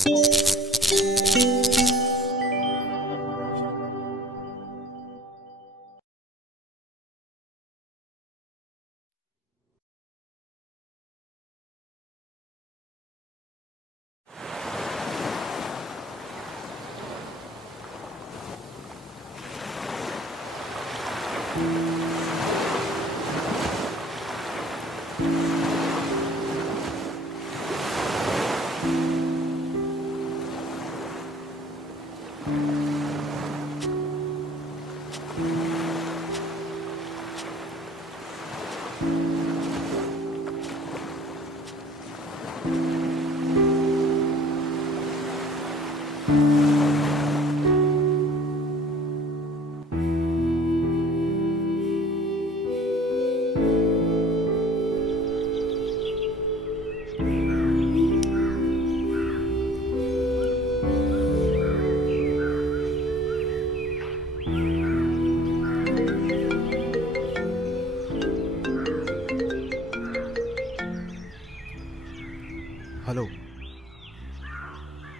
Hello,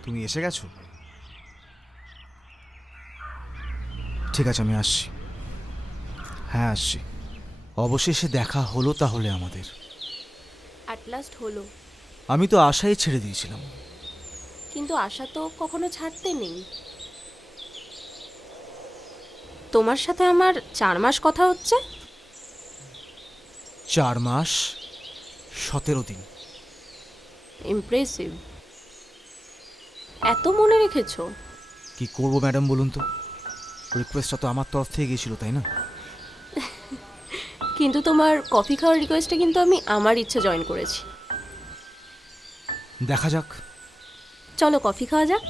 তুমি এসে গেছো? ঠিক আছে, আমি আসছি। হ্যাঁ, আসছি। অবশেষে দেখা হলো তাহলে আমাদের। অ্যাট লাস্ট হলো। আমি তো আশাই ছেড়ে দিয়েছিলাম। কিন্তু আশা তো কখনো ছাড়তে নেই। তোমার সাথে আমার 4 মাস কথা হচ্ছে। 4 মাস 17 দিন। ইমপ্রেসিভ। এত মনে রেখেছো? কি করবো ম্যাডাম বলুন তো, রিকোয়েস্টটা তো আমার তরফ থেকে গিয়েছিল, তাই না? কিন্তু তোমার কফি খাওয়ার রিকোয়েস্টে কিন্তু আমি আমার ইচ্ছে জয়েন করেছি। দেখা যাক। চলো কফি খাওয়া যাক।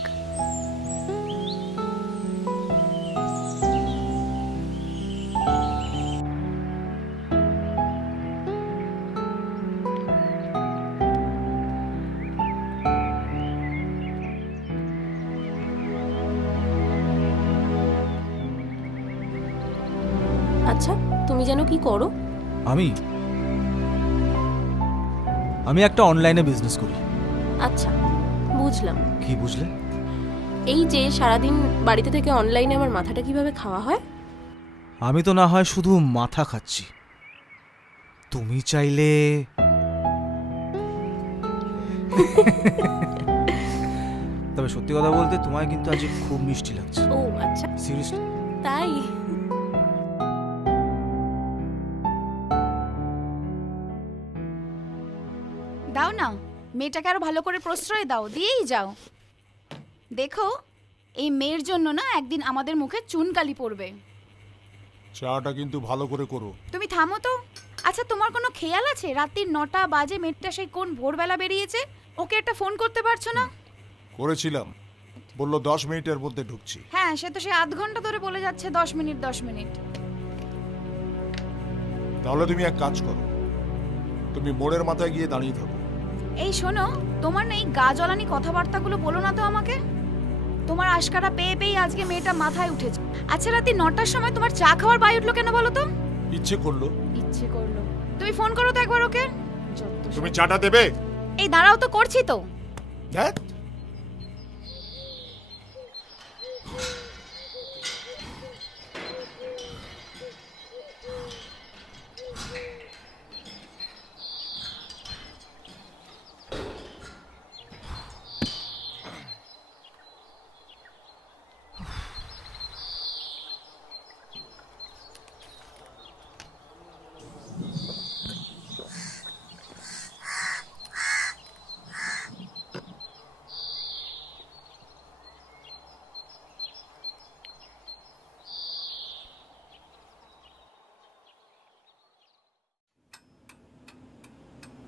আচ্ছা, তুমি যেন কি করো? আমি একটা অনলাইনে বিজনেস করি। আচ্ছা, বুঝলাম। কি বুঝলে? এই যে সারাদিন বাড়িতে থেকে অনলাইনে আমার মাথাটা কিভাবে খাওয়া হয়। আমি তো না হয় শুধু মাথা খাচ্ছি, তুমি চাইলে তবে সত্যি কথা বলতে তোমায় কিন্তু আজ খুব মিষ্টি লাগছে। ও আচ্ছা, সিরিয়াসলি? তাই? দাও না, মেয়েটাকে আরো ভালো করে প্রশ্রয় দাও, দিয়েই যাও। দেখো, এই মেয়ের জন্য না একদিন আমাদের মুখে চুনকালি পড়বে। চাটা কিন্তু ভালো করে করো। তুমি থামো তো। আচ্ছা, তোমার কোনো খেয়াল আছে রাত্রি 9টা বাজে মেয়েটা সেই কোন ভোরবেলা বেরিয়েছে? ওকে একটা ফোন করতে পারছো না? করেছিলাম, বললো 10 মিনিটের মধ্যে ঢুকছি। হ্যাঁ, সে তো সে আধ ঘন্টা ধরে বলে যাচ্ছে 10 মিনিট 10 মিনিট। তাহলে তুমি এক কাজ করো, তুমি মোড়ের মাথায় গিয়ে দাঁড়িয়ে থাকো। এই শোনো, তোমার না এই গা জ্বলানি কথাবার্তাগুলো বলো না তো আমাকে। তোমার আশকারা পেয়ে পেয়ে আজকে মেয়েটা মাথায় উঠেছে। আচ্ছা, রাতে 9টার সময় তোমার চা খাওয়ার বাই উঠলো কেন বলো তো? ইচ্ছে করলো। ইচ্ছে করলো? তুমি ফোন করো তো একবার ওকে। তুমি চাটা দেবে? এই দাঁড়াও তো, করছি তো। হ্যাঁ,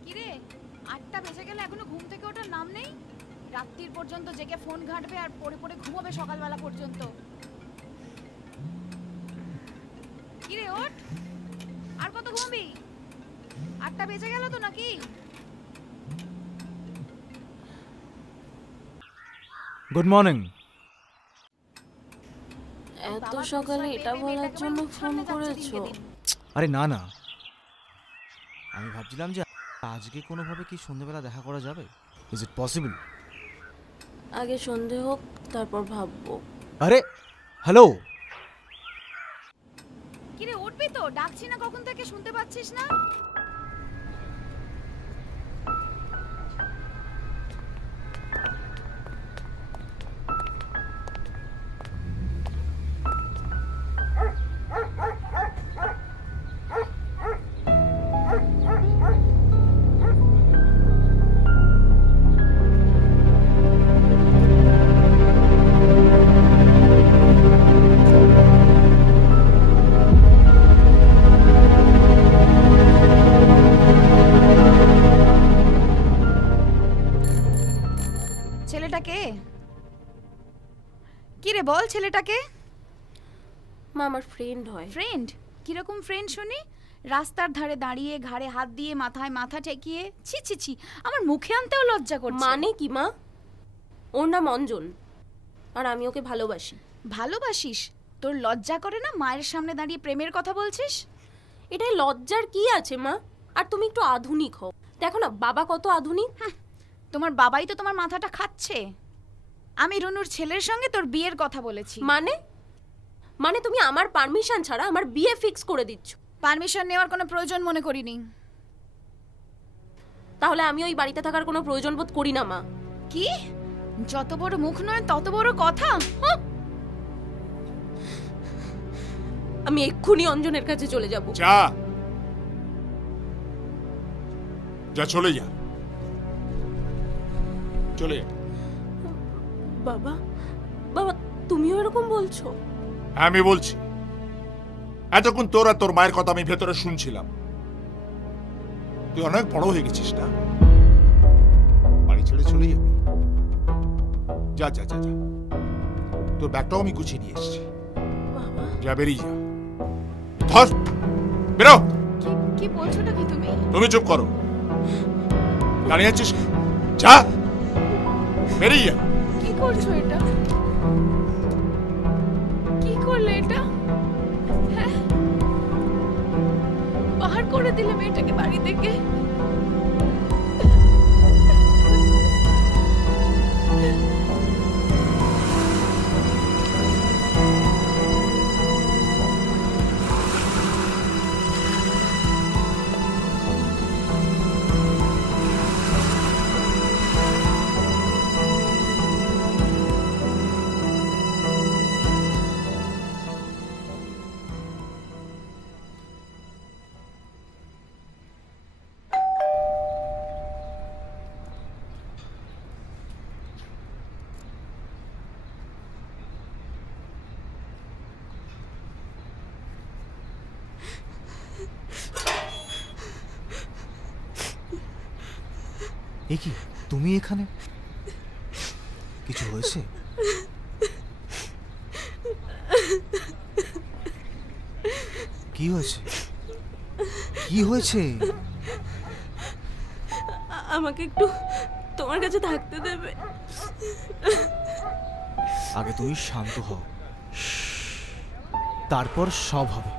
কিরে, 8টা বেজে গেল, এখনো ঘুম থেকে ওঠার নাম নেই? রাত্রির পর্যন্ত জেগে ফোন ঘাঁটবে আর পড়ে পড়ে ঘুমাবে সকালবেলা পর্যন্ত। কিরে ওঠ, আর কত ঘুমবি? 8টা বেজে গেল তো নাকি? Good morning. এত সকালে এটা বলার জন্য ফোন করেছো? আরে না না, আমি ভাবছিলাম যে আজকে কোনোভাবে কি সন্ধ্যাবেলা দেখা করা যাবে। Is it possible? আগে সন্ধে হোক, তারপর ভাববো। আরে হ্যালো, কিরে উঠবি তো? ডাকছি না কখন থেকে, শুনতে পাচ্ছিস না? ছেলেটাকে কি রে বল, ছেলেটাকে? মা আমার ফ্রেন্ড হয়। ফ্রেন্ড? কিরকম ফ্রেন্ড শুনি? রাস্তার ধারে দাঁড়িয়ে ঘাড়ে হাত দিয়ে মাথায় মাথা ঠেকিয়ে, ছি ছি ছি, আমার মুখে আনতেও লজ্জা করছে। মানে কি মা? ওর নাম অঞ্জন, আর আমি ওকে ভালোবাসি। ভালোবাসিস? তোর লজ্জা করে না মায়ের সামনে দাঁড়িয়ে প্রেমের কথা বলছিস? এটাই লজ্জার কি আছে মা? আর তুমি একটু আধুনিক হও, দেখো না বাবা কত আধুনিক। তোমার বাবাই তো তোমার মাথাটা খাচ্ছে। আমি রুনুর ছেলের সঙ্গে তোর বিয়ের কথা বলেছি। মানে মানে তুমি আমার পারমিশন ছাড়া আমার বিয়ে ফিক্স করে দিচ্ছ? পারমিশন নেওয়ার কোনো প্রয়োজন মনে করিনি। তাহলে আমি ওই বাড়িতে থাকার কোনো প্রয়োজন বোধ করি না মা। কি? যত বড় মুখ নয় তত বড় কথা। আমি এক্ষুনি অঞ্জনের কাছে চলে যাব। যা যা, চলে যা, চলে যা। বাবা, বাবা তুমিও এরকম বলছো? হ্যাঁ আমি বলছি। এতক্ষণ তোর আর তোর মায়ের কথা আমি ভেতরে শুনছিলাম। তুই অনেক বড় হয়ে গেছিস না? বাড়ি ছেড়ে চলে যাবি? যা যা যা যা, তোর ব্যাগটাও আমি গুছিয়ে নিয়ে এসেছি। যা, বেরিয়ে যা, ধর বেরো। কি বলছোটা কি তুমি? তুমি চুপ করো, দাঁড়িয়ে আছিস? যা, বেরিয়ে যা। কি করছো এটা? কি করলে এটা? হ্যাঁ, বাহার করে দিলে মেয়েটাকে বাড়ি থেকে। এ কি, তুমি এখানে? কিছু হয়েছে? কি হয়েছে? কি হয়েছে? আমাকে একটু তোমার কাছে থাকতে দেবে? আগে তুমি শান্ত হও, তারপর সব হবে।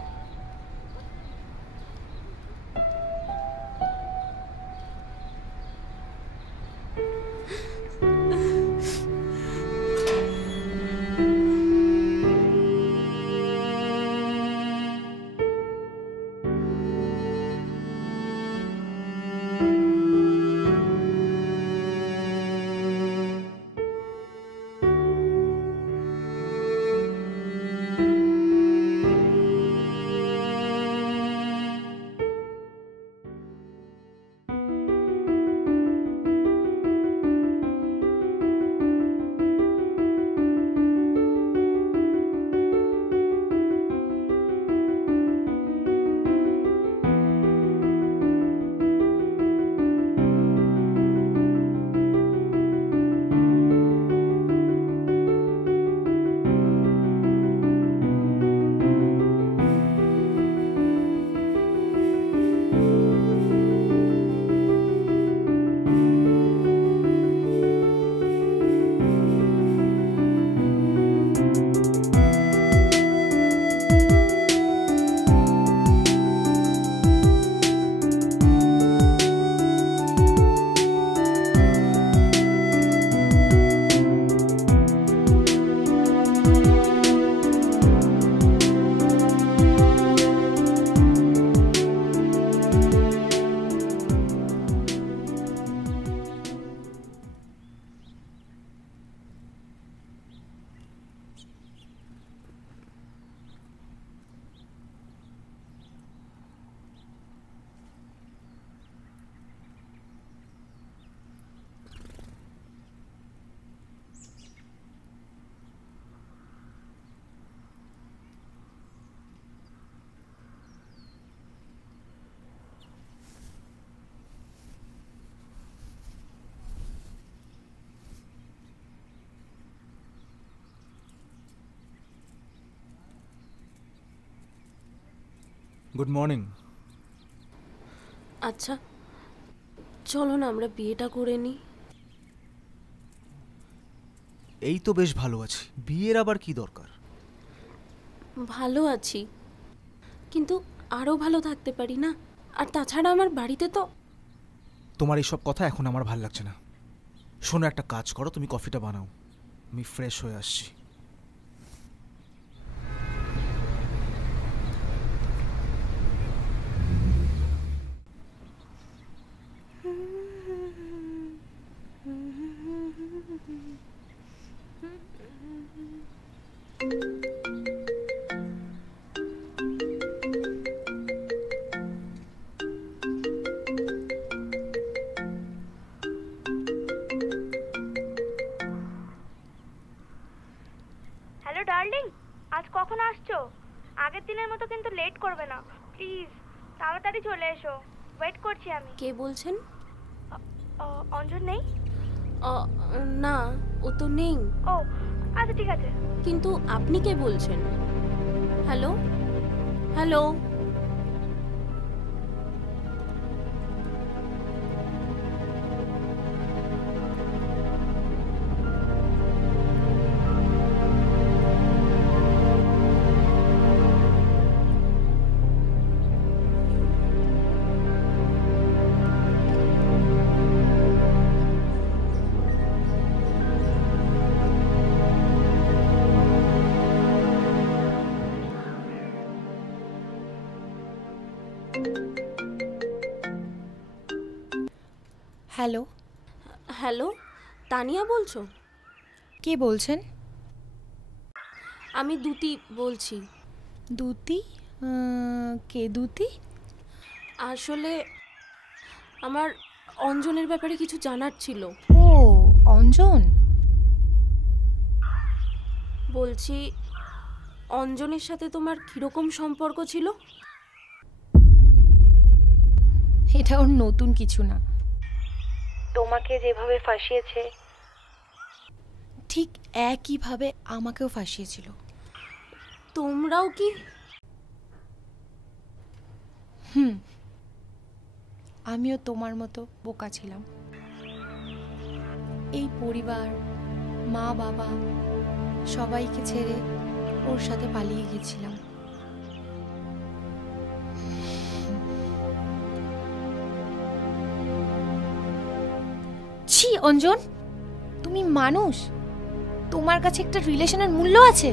Good morning. আচ্ছা চলো না আমরা বিয়েটা করে নিই। এই তো বেশ ভালো আছি, বিয়ের আবার কি দরকার? ভালো আছি, কিন্তু আরও ভালো থাকতে পারি না। আর তাছাড়া আমার বাড়িতে তো তোমার এইসব কথা এখন আমার ভাল লাগছে না। শোনো, একটা কাজ করো, তুমি কফিটা বানাও, আমি ফ্রেশ হয়ে আসছি। হ্যালো ডার্লিং, আজ কখন আসছো? আগের দিনের মতো কিন্তু লেট করবে না প্লিজ, তাড়াতাড়ি চলে এসো, ওয়েট করছি আমি। কে বলছেন? অঞ্জন নেই? না, ও তো নেই। ও আচ্ছা ঠিক আছে। কিন্তু আপনি কে বলছেন? Hello hello, hello, hello, Tania বলছো? কে বলছেন? আমি দুতি বলছি। দুতি? কে দুতি? আসলে আমার অঞ্জনের ব্যাপারে কিছু জানার ছিল। ও অঞ্জন, বলছি অঞ্জনের সাথে তোমার কীরকম সম্পর্ক ছিল? এটা ওর নতুন কিছু না। তোমাকে যেভাবে ফাঁসিয়েছে ঠিক একইভাবে আমাকেও ফাঁসিয়েছিল। তোমরাও কি? আমিও তোমার মতো বোকা ছিলাম। এই পরিবার, মা বাবা সবাইকে ছেড়ে ওর সাথে পালিয়ে গেছিলাম। ছি অঞ্জন, তুমি মানুষ? তোমার কাছে একটা রিলেশনের মূল্য আছে?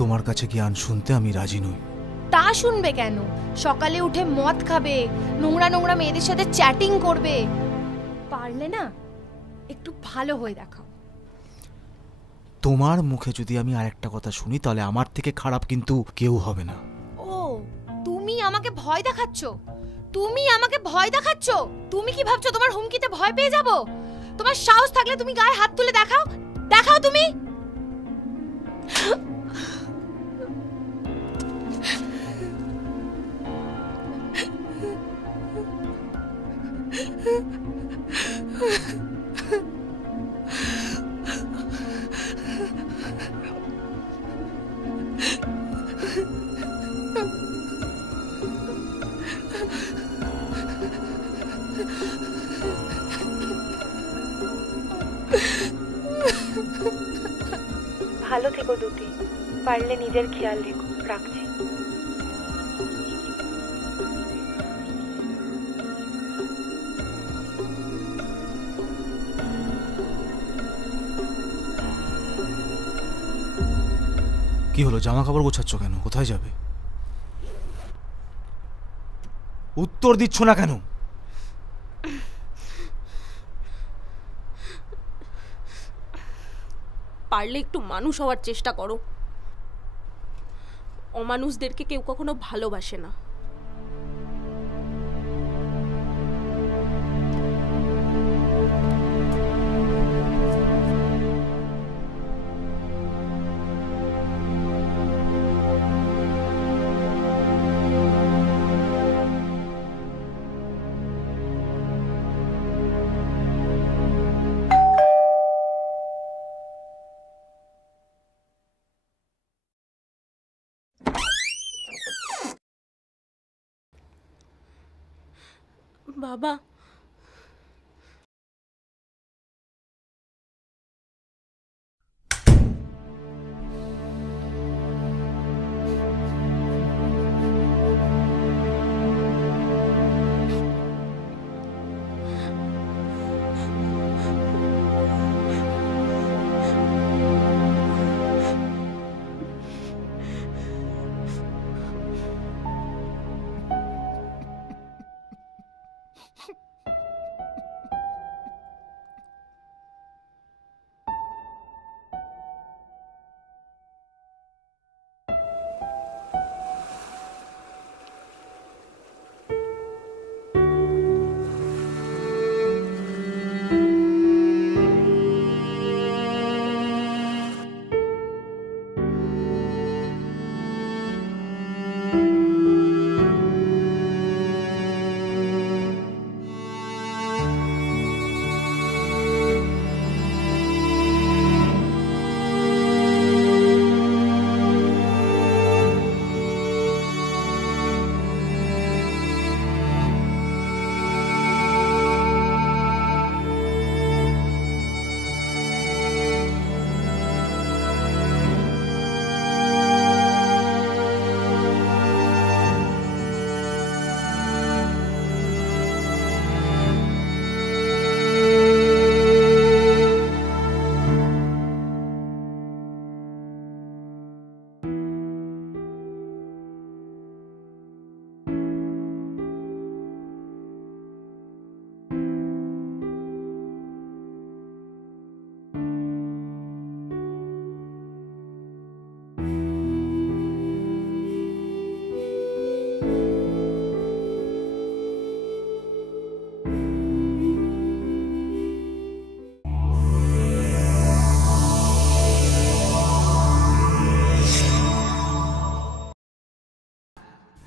তোমার কাছে জ্ঞান শুনতে আমি রাজি নই। তা শুনবে কেন? সকালে উঠে মদ খাবে, নোংরা নোংরা মেয়েদের সাথে চ্যাটিং করবে। পারলে না একটু ভালো হয়ে দেখাও। তোমার মুখে যদি আমি আরেকটা কথা শুনি তাহলে আমার থেকে খারাপ কিন্তু কেউ হবে না। ও, তুমি আমাকে ভয় দেখাচ্ছ? তুমি আমাকে ভয় দেখাচ্ছ? তুমি কি ভাবছো তোমার হুমকিতে ভয় পেয়ে যাব? তোমার সাহস থাকলে তুমি গায়ে হাত তুলে দেখাও, দেখাও তুমি। ভালো থেকো দুতি, পারলে নিজের খেয়াল রেখো, রাখছি। কি হলো, জামা কাপড় গোছাচ্ছ কেন? কোথায় যাবে? উত্তর দিচ্ছ না কেন? পারলে একটু মানুষ হওয়ার চেষ্টা করো। অমানুষদেরকে কেউ কখনো ভালোবাসে না। বাবা,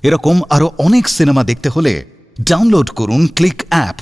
এরকম আরো অনেক সিনেমা দেখতে হলে ডাউনলোড করুন ক্লিক অ্যাপ।